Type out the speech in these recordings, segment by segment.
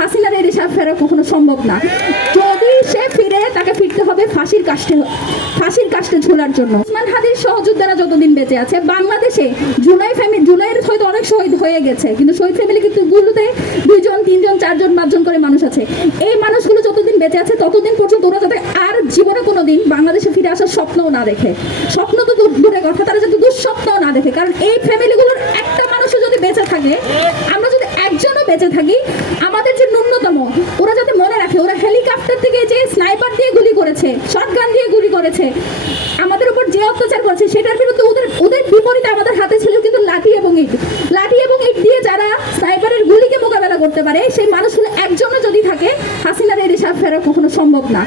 হাসিনার এই দেশে ফেরা কখনো সম্ভব না। যদি সে ফিরে, তাকে ফিরতে হবে ফাঁসির কাস্টে ঝোলার জন্য। ওসমান হাদির সহযোদ্ধারা যতদিন বেঁচে আছে বাংলাদেশে, জুলাইয়ের হয়তো অনেক শহীদ হয়ে গেছে, কিন্তু শহীদ ফ্যামিলি কিন্তু গুলোতে 2 জন 3 জন 4 জন 5 জন করে মানুষ আছে। এই মানুষগুলো যতদিন বেঁচে আছে ততদিন পর্যন্ত ওরা যাতে আর জীবনে কোনোদিন বাংলাদেশে ফিরে আসার স্বপ্নও না দেখে। স্বপ্ন তো দূরের কথা, তারা যাতে দুঃস্বপ্নও না দেখে। কারণ এই ফ্যামিলিগুলোর একটা মানুষও যদি বেঁচে থাকে, আমরা যদি একজনও বেঁচে থাকি, আমাদের যে ন্যূনতম, ওরা যাতে মনে রাখে ওরা হেলিকপ্টার থেকে যে স্নাইপার দিয়ে গুলি করেছে, শটগান দিয়ে গুলি করেছে, আমাদের উপর যে অত্যাচার করেছে, সেটার বিরুদ্ধে ওদের বিপরীতে আমাদের হাতে ছিল কিন্তু লাঠি এবং ইট দিয়ে যারা স্নাইপারের গুলিকে মোকাবেলা করতে পারে, সেই মানুষগুলো একজনও যদি থাকে, হাসিনার এই দেশে ফেরা কখনো সম্ভব না।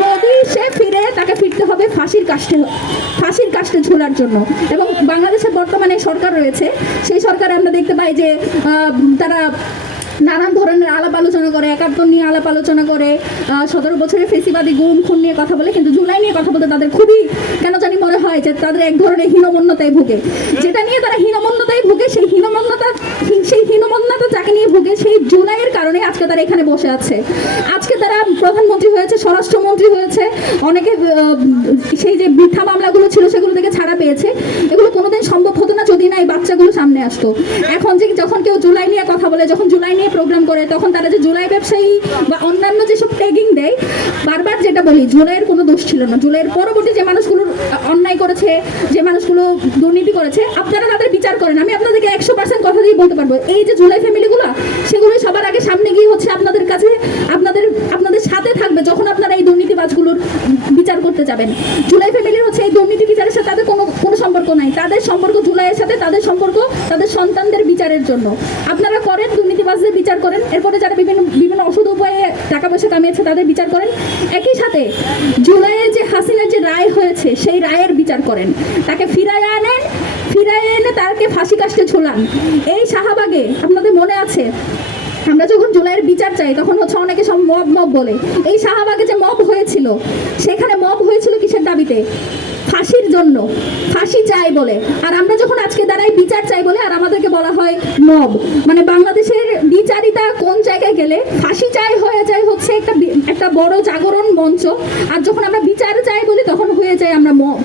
যদি সে ফিরে, তাকে ফিরতে হবে ফাঁসির কাস্টে ঝোলার জন্য। এবং বাংলাদেশের বর্তমানে সরকার রয়েছে, সেই সরকারে আমরা দেখতে পাই যে তারা নানান ধরনের আলাপ আলোচনা করে, 71 নিয়ে আলাপ আলোচনা করে, 17 বছরের ফেসিবাদী গুম খুন নিয়ে কথা বলে, কিন্তু জুলাই নিয়ে কথা বলতে তাদের খুবই কেন জানি মনে হয় যে তাদের এক ধরনের হীনমন্যতায় ভুগে। যেটা নিয়ে তারা হীনমন্যতায় ভুগে, সেই হীনমন্যতা যাকে নিয়ে ভুগে, সেই জুলাইয়ের কারণে আজকে তারা এখানে বসে আছে। আজকে তারা প্রধানমন্ত্রী হয়েছে, স্বরাষ্ট্রমন্ত্রী হয়েছে, অনেকে সেই যে মিথ্যা মামলাগুলো ছিল সেগুলো থেকে ছাড়া পেয়েছে। এগুলো কোনোদিন সম্ভব হতো না যদি না এই বাচ্চাগুলো সামনে আসতো। এখন যখন কেউ জুলাই নিয়ে কথা বলে, যখন জুলাই নিয়ে প্রোগ্রাম করে, তখন তারা যে জুলাই ব্যবসায়ী বা অন্যান্য যেসব ট্যাগিং দেয়, বারবার যেটা বলি, জুলাইয়ের কোনো দোষ ছিল না। জুলাইয়ের পরবর্তী যে মানুষগুলো অন্যায় করেছে, যে মানুষগুলো দুর্নীতি করেছে, আপনারা তাদের বিচার করেন। আমি আপনাদেরকে 100% কথা দিয়ে বলতে পারবো, এই যে জুলাই ফ্যামিলিগুলো, সেগুলোই সবার আগে সামনে গিয়ে হচ্ছে আপনাদের কাছে, আপনাদের সাথে থাকবে যখন আপনারা এই দুর্নীতিবাজগুলোর বিচার করতে যাবেন। জুলাই ফ্যামিলির হচ্ছে এই দুর্নীতি বিচারের সাথে তাদের কোনো সম্পর্ক নাই। তাদের সম্পর্ক জুলাইয়ের সাথে, তাদের সম্পর্ক তাদের সন্তানদের বিচারের জন্য। আপনারা করেন, দুর্নীতিবাজদের বিচার করেন, এরপরে যারা বিভিন্ন অসৎ উপায়ে টাকা পয়সা কামিয়েছে তাদের বিচার করেন। একই সাথে জুলাইয়ের যে হাসিনার যে রায় হয়েছে, সেই রায়ের বিচার করেন, তাকে ফিরায় এনে তাকে ফাঁসি কাস্টে ঝোলান। এই শাহবাগে আপনাদের মনে আছে, আমরা যখন জুলাইয়ের বিচার চাই তখন হচ্ছে অনেকে সব মব বলে। এই শাহবাগে যে মব হয়েছিল, সেখানে মব হয়েছিল কিসের দাবিতে? ফাঁসির জন্য, ফাঁসি চাই বলে। আর আমরা যখন আজকে দাঁড়াই বিচার চাই বলে, আর আমাদেরকে বলা হয় মব। মানে বাংলাদেশের বিচারিতা কোন জায়গায় গেলে ফাঁসি চাই হয়ে যায় হচ্ছে একটা বড় জাগরণ মঞ্চ, আর যখন আমরা বিচার চাই বলি তখন হয়ে যায় আমরা মব।